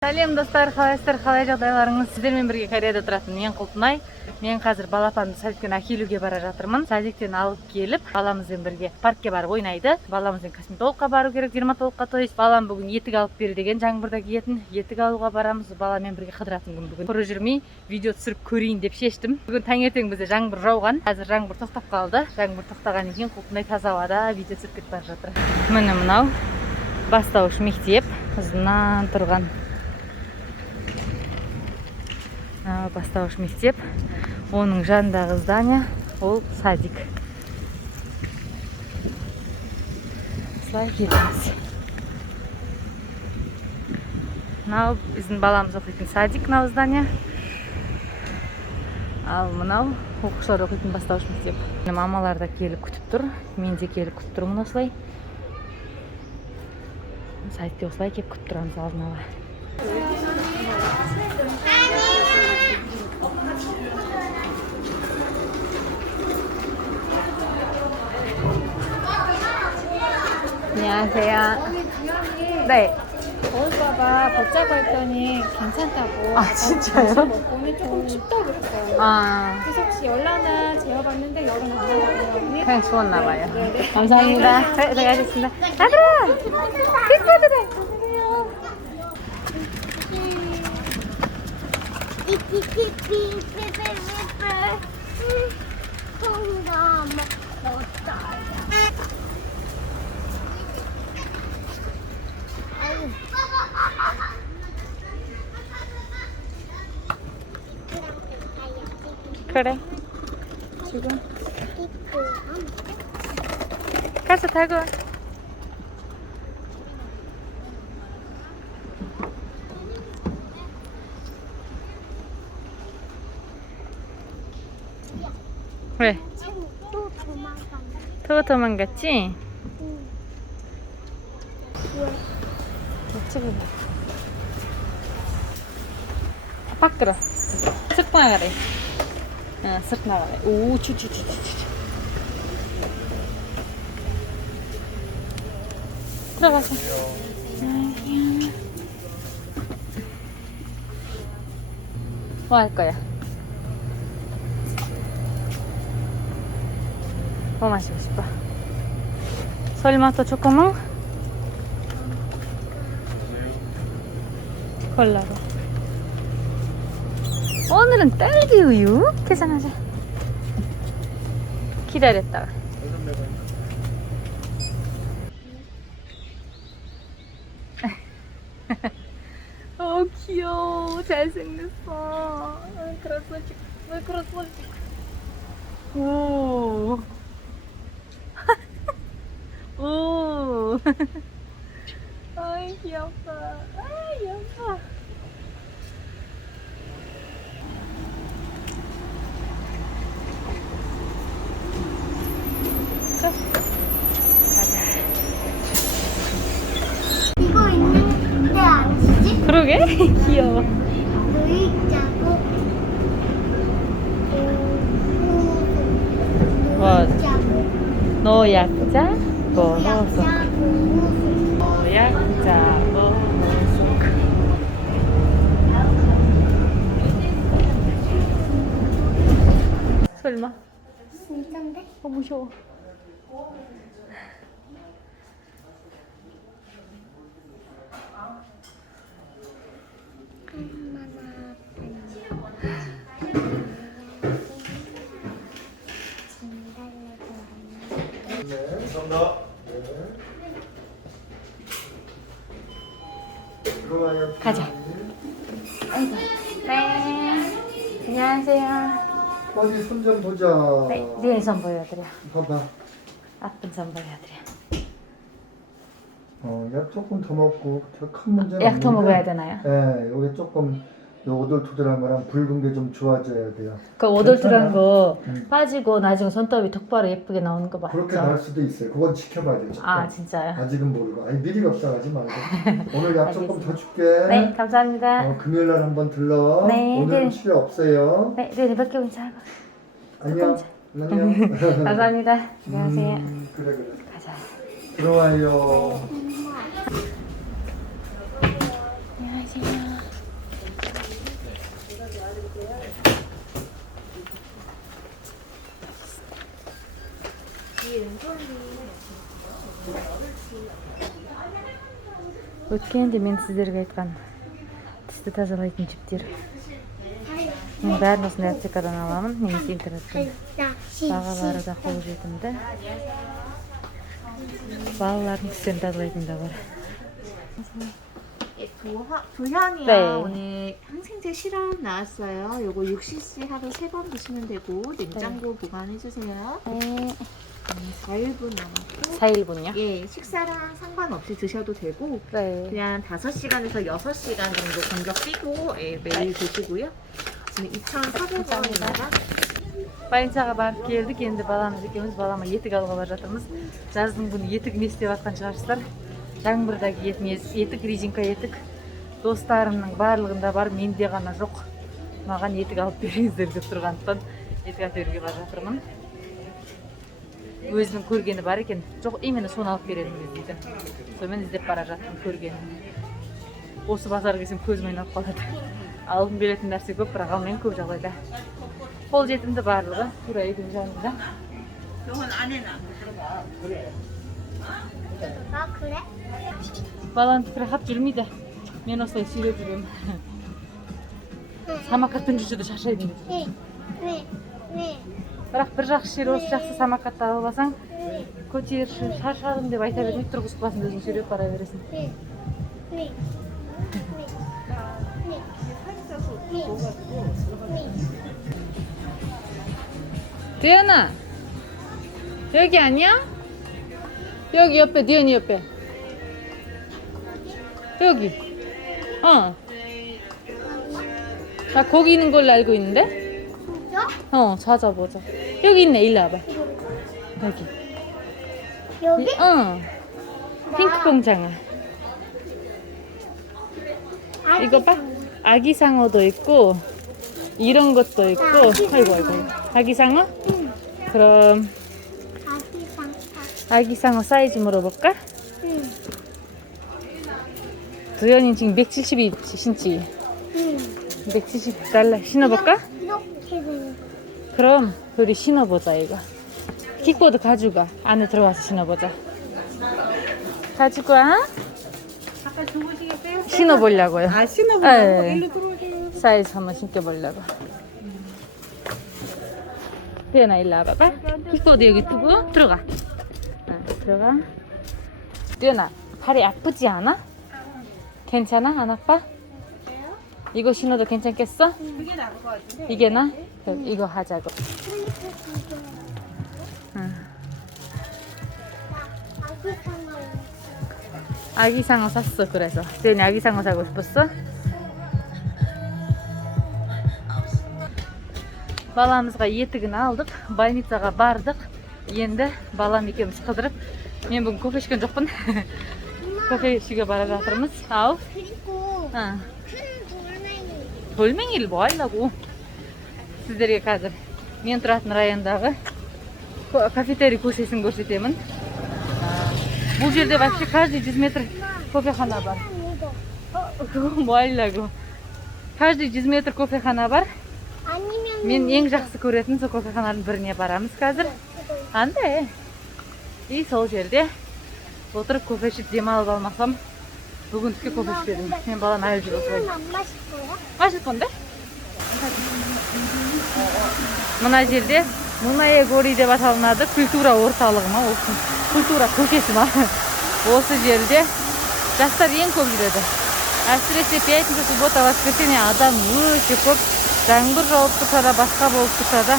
Сәлем достар, қалайсыздар, қалай жағдайларыңыз? Сіздермен бірге Кореяда тұратын мен Құлпынай. Мен қазір балапанды садиктен әкелуге бара жатырмын. Садиктен алып келіп, баламызбен бірге паркке барып ойнайды. Баламызбен косметологқа бару керек, дерматологқа, то есть балам бүгін етік алып бер деген, жаңбырда киетін етік алуға барамыз. Баламен бірге қыдыратын күн бүгін. Құры жүрмей видео түсіріп көрейін деп шештім. Бүгін таңертең бізде жаңбыр жауған. Қазір жаңбыр тоқтап қалды. Жаңбыр тоқтағаннан кейін Құлпынай таза ауада видео түсіріп кетіп бара жатыр. Міне мынау бастауыш мектеп, ұзыннан тұрған. Бастауыш мектеп, оның жанындағы здание, ол садик. Слай келеміз. Мынау біздің баламыз оқитын садик, мынау здание. Ал мынау оқушылар оқитын бастауыш мектеп. Мамалар да келіп күтіп тұр, мен де келіп күтіп тұрмын осылай. Садикте осылай келіп күтіп тұрамыз алдын ала. 안녕하세요. 네. 더울까봐 벗자고 했더니 괜찮다고. 아, 진짜요? 몸이 조금 춥다고 그랬어요. 아, 그래서 혹시 열나나 재어봤는데 열은 안 나거든요. 그냥 추웠나 봐요. 네네. 감사합니다. 네, 들어가겠습니다. 아들아! 빅보드다! 그래. 지금 가서 타고. 왜? 또 도망간다. 또 도망갔지? 응. 어떻게 밖으로 쓱 나가래. 응, 쓱 나가래. 오, 추추추추추. 들어가자. 뭐 할 거야? 뭐 마시고 싶어? 설마 또 초코몽? 콜라로. 오늘은 딸기 우유 계산하자. 기다렸다가. 귀여워. 잘생겼어. 크로스워치. 크로스워치. 오. 오. 아이 귀엽다. 아이 예뻐. 가자. 이거 있는데 아니지? 그러게? 귀여워. 놀자고. 뭐? 노약자 보호소. 노약자 보호소. 설마? 진짠데? 무서워. 네, 감사합니다. 네. 들어와요. 가자. 아이고. 네. 안녕하세요. 어디 손 좀 보자. 네, 뒤에 손 보여드려. 봐봐. 앞은 손 보여드려. 약 조금 더 먹고 저 큰 문제는 약 더 없는데, 먹어야 되나요? 네, 여기 조금 요 오돌토돌한 거랑 붉은 게 좀 좋아져야 돼요. 그 오돌토돌한 거 응. 빠지고 나중에 손톱이 똑바로 예쁘게 나오는 거 맞죠? 그렇게 날 수도 있어요. 그건 지켜봐야 돼요. 조금. 아 진짜요? 아직은 모르고. 아니 미리 걱정하지 말고. 오늘 약 조금 더 줄게. 네 감사합니다. 금요일 날 한번 들러. 네, 오늘은 네. 치료 없어요. 네, 네, 몇 개월 잘 안녕. 안녕. 감사합니다. 안녕하세요. 그래. 가자. 들어와요. 안녕하세요. Өткенде мен сіздерге айтқан тісті тазалайтын жіптер. Мен бәрін осындай аптекадан аламын, немесе интернеттен. Бағалары да қолжетімді. балалардың тістерін тазалайтын да бар. 두현이요. 네. 오늘 항생제 실험 나왔어요. 요거 6cc 하루 3번 드시면 되고 냉장고 보관해주세요. 4일분 남았고 4일분요? 예, 식사랑 상관없이 드셔도 되고 네. 그냥 5시간에서 6시간 정도 간격 끼고 예, 매일 드시고요. 지금 2,400원입니다. Больницаға барып келдік, енді баламыз екеуміз балама етік алуға бара жатырмыз. Жаздың күні етік не істеп жатқан шығарсыздар. Жаңбырдағы етік, резинка етік. Достарымның барлығында бар, менде ғана жоқ. Маған етік алып беріңіздер деп тұрғандықтан етік әперуге бара жатырмын. Өзінің көргені бар екен. Жоқ, именно соны алып беремін дейді. Сонымен іздеп бара жаттым көргенін. Осы базарға келсем көзім айналып қалады. Алғым келетін нәрсе көп, бірақ алмаймын көп жағдайда. қолжетімді барлығы тура үйдің жанында. 아 그래? баланы пікірі хат жүрмейді. Мен осылай сүйреп жүремін. Самокатпен жүрсе де шаршайды. 왜? бірақ бір жақсы жері осы жақсы самокатты алып алсаң, көтерші, шаршадым деп айта бермей тұрғызып басында өзің сүйреп бара бересің. 디연아, 여기 아니야? 여기 옆에, 디연이 옆에. 여기. 나 거기 있는 걸로 알고 있는데? 진짜? 찾아보자. 여기 있네, 일로 와봐. 여기. 여기? 핑크 공장아. 이거 봐. 아기 상어도 있고, 이런 것도 있고. 아이고. 아기 상어? 응. 그럼 아기상. 아기 상어 사이즈 물어볼까? 응. 도현이 지금 172 신지. 응. 170달러 신어볼까? 이렇게 되는 거. 그럼 우리 신어보자 이거. 킥보드 가져가. 안에 들어와서 신어보자. 가지고 와. 아까 주무시겠어요? 신어보려고요. 아, 신어보려고? 네. 일로 들어오세요. 사이즈 한번 신겨보려고. 태연아 일로 와봐봐. 킥보드 여기 두고 들어가. 들어가. 태연아 발이 아프지 않아? 괜찮아? 안 아파? 이거 신어도 괜찮겠어? 그게 나을 것 같은데. 이게 나? 그럼 이거 하자고. 아기 상어 샀어. 그래서 태연이 아기 상어 사고 싶었어? баламызға етігін алдық, больницаға бардық. Енді балам екеуміз қыдырып, мен бүгін кофе ішкен жоқпын. кофе ішуге бара жатырмыз. ау. 그리고 큰 돌멩이. 돌멩이를 뭐 하려고? сіздерге қазір мен тұратын райондағы кафетерий көшесін көрсетемін. бұл жерде вообще каждый 100 метр кофехана бар. 그거 뭐 하려고? каждый 100 метр кофехана бар. 아니면 мен ең жақсы көретін сол кофехананың біріне барамыз қазір. андай. И сол жерде отырып кофе ішіп демалып алмасам, бүгін түске кофе ішпедім. мен балам әлі жүр осылай. 안 마실 거야? 마실 건데? мына жерде Муная гори деп аталынады. Культура орталығы ма? Культура көшесі ма? осы жерде жастар ең көп жүреді. әсіресе пятница, суббота, воскресенье адам өте көп. жаңбыр жауып тұрса да, басқа болып тұрса да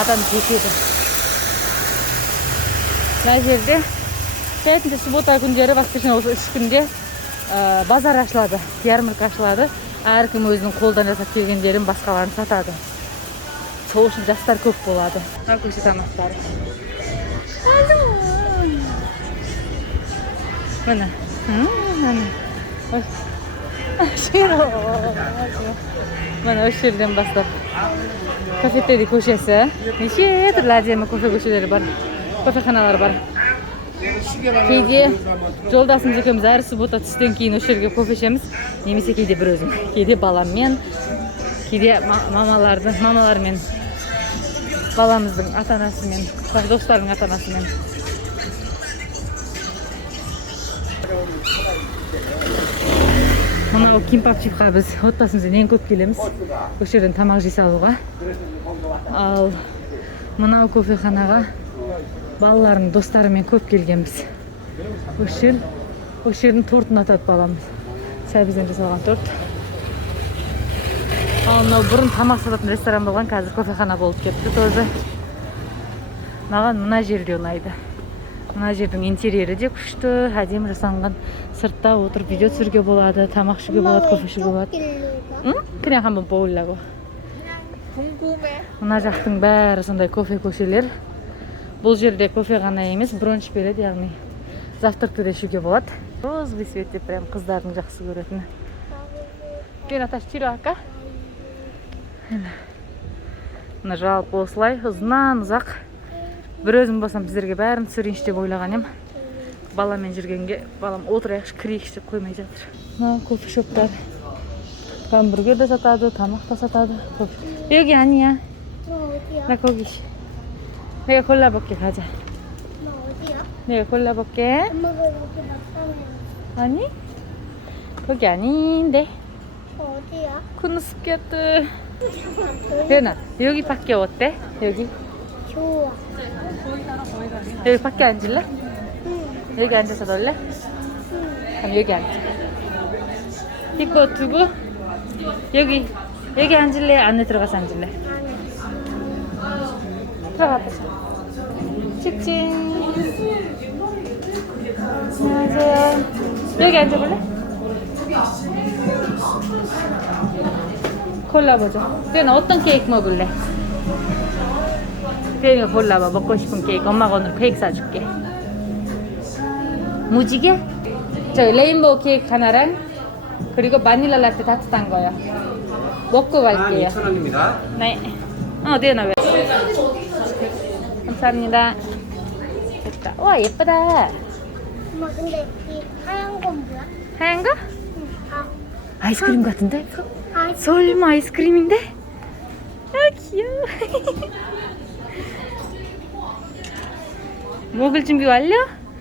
адам жетеді. мына жерде пятница, суббота күндері, воскресенье осы 3 күнде базар ашылады, ярмарка ашылады. әркім өзінің қолдан жасап келгендерін басқаларын сатады. сол үшін жастар көп болады. көше тамақтары. міне. 싫어. міне осы жерден бастап кафетерий көшесі. неше түрлі әдемі кофе көшелері бар. кофеханалар бар. кейде жолдасым екеуміз әр суббота түстен кейін осы жерге кофе ішеміз, немесе кейде бір өзім, кейде баламмен, кейде мамалармен, баламыздың ата-анасымен, достарының ата-анасымен. Мынау кимпапчикқа біз отбасымызбен ең көп келеміз. Осы жерден тамақ жей салуға. Ал мынау кофеханаға балалардың достарымен көп келгенбіз. Осы жердің тортын атады баламыз. Сәбізден жасалған торт. Ал мынау бұрын тамақ сататын ресторан болған, қазір кофехана болып кетті тоже. Маған мына жер де ұнайды. Мына жердің интерьері де күшті, әдемі жасалған. Сыртта отырып видео түсіруге болады, тамақ ішуге болады, кофе ішуге болады. 그냥 한번 보려고. мына жақтың бәрі сондай кофе көшелер. Бұл жерде кофе ғана емес, бронч береді, яғни завтракты да ішуге болады. Розовый цвет деп прям қыздардың жақсы көретіні. Наташ, тире ака. Мына жалпы осылай ұзынан ұзақ. Бір өзім болсам сіздерге бәрін түсірейінші деп ойлаған ем. Баламен жүргенге, балам отырайықшы, кірейікші деп қоймай жатыр. Мына кофешоптар. Гамбургер де сатады, тамақ та сатады. 여기 아니야. 너 어디야? 나 거기. 내가 골라볼게, 가자. 너 어디야? 내가 골라볼게. 엄마가 여기 맞다며. 아니? 거기 아닌데. 어디야? 쿠누스케트. 대현아, 여기 밖에 어때? 여기? 좋아. 여기 밖에 앉을래? 응. 여기 앉아서 놀래? 그럼 여기 앉자. 이거 두고 여기 앉을래? 안에 들어가서 앉을래? 들어가 보자. 칙칭. 안녕하세요. 여기 앉아볼래? 골라보자. 대현아, 어떤 케이크 먹을래? 대현이가 골라봐. 먹고 싶은 케이크. 엄마가 오늘 케이크 사줄게. 무지개? 저기 레인보우 케이크 하나랑 그리고 바닐라 라떼 따뜻한 거요. 먹고 갈게요. 2,000원입니다. 네. 대현아 왜? 감사합니다. 됐다. 와, 예쁘다. 엄마 근데 이 하얀 건 뭐야? 하얀 거? 응. 아, 아이스크림 같은데? 아, 설마 아이스크림인데? 아, 귀여워. 먹을 준비 완료?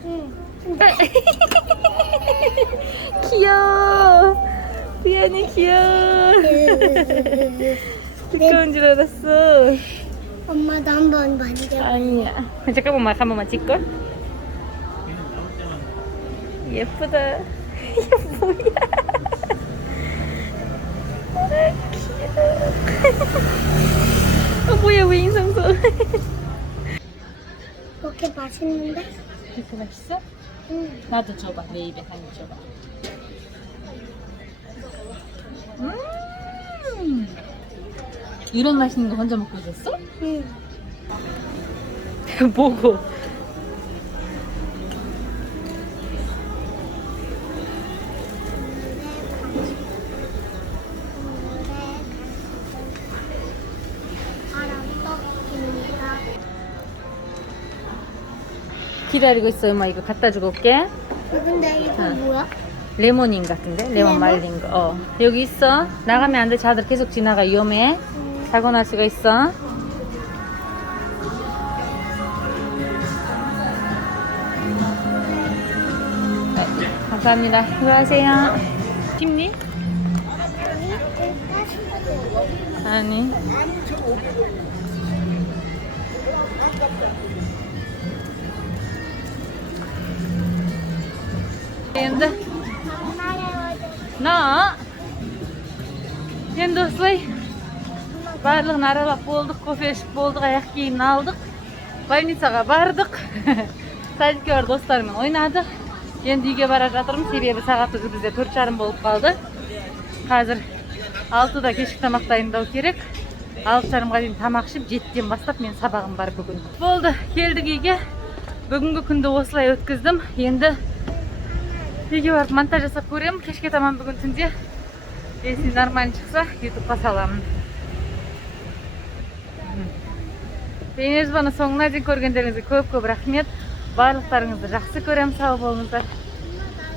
응. 귀여워. 미안해, 귀여워. 두꺼운 줄 알았어. 엄마도 한번 만져. 아니야. 잠깐만, 한 번만 찍걸? 예쁘다. 이게 뭐야? 아, 귀여워. 뭐야, 왜 인상써? 이렇게 맛있는데? 이렇게 맛있어? 응. 나도 줘봐. 내 입에 한 입 줘봐. 이런 맛있는 거 혼자 먹고 있었어? 응. 뭐고? 기다리고 있어. 엄마 이거 갖다 주고 올게. 근데 이거 응. 뭐야? 레몬인 같은데? 레몬 레몬? 말린 거. 여기 있어. 나가면 안 돼. 자들 계속 지나가. 위험해. 사고 날 수가 있어. 네, 감사합니다. 들어가세요. 힘니? 아니. Енді енді осылай барлығын аралап болдық, кофе ішіп болдық, аяқ киімін алдық, больницаға бардық, садикке бар достармен ойнадық. Енді үйге бара жатырмын, себебі сағаты бізде 4:30 болып қалды. Қазір 6-да кешкі тамақ дайындау керек. 6:30-ға дейін тамақ ішіп, 7-ден бастап мен сабағым бар бүгін. Болды, келдік үйге. Бүгінгі күнді осылай өткіздім. Енді үйге барып монтаж жасап көремін. Кешке таман бүгін түнде. Если нормально шықса, ютубқа саламын. Бейнежазбаны соңына дейін көргендеріңізге көп-көп рахмет. барлықтарыңызды жақсы көрем, сау болыңыздар.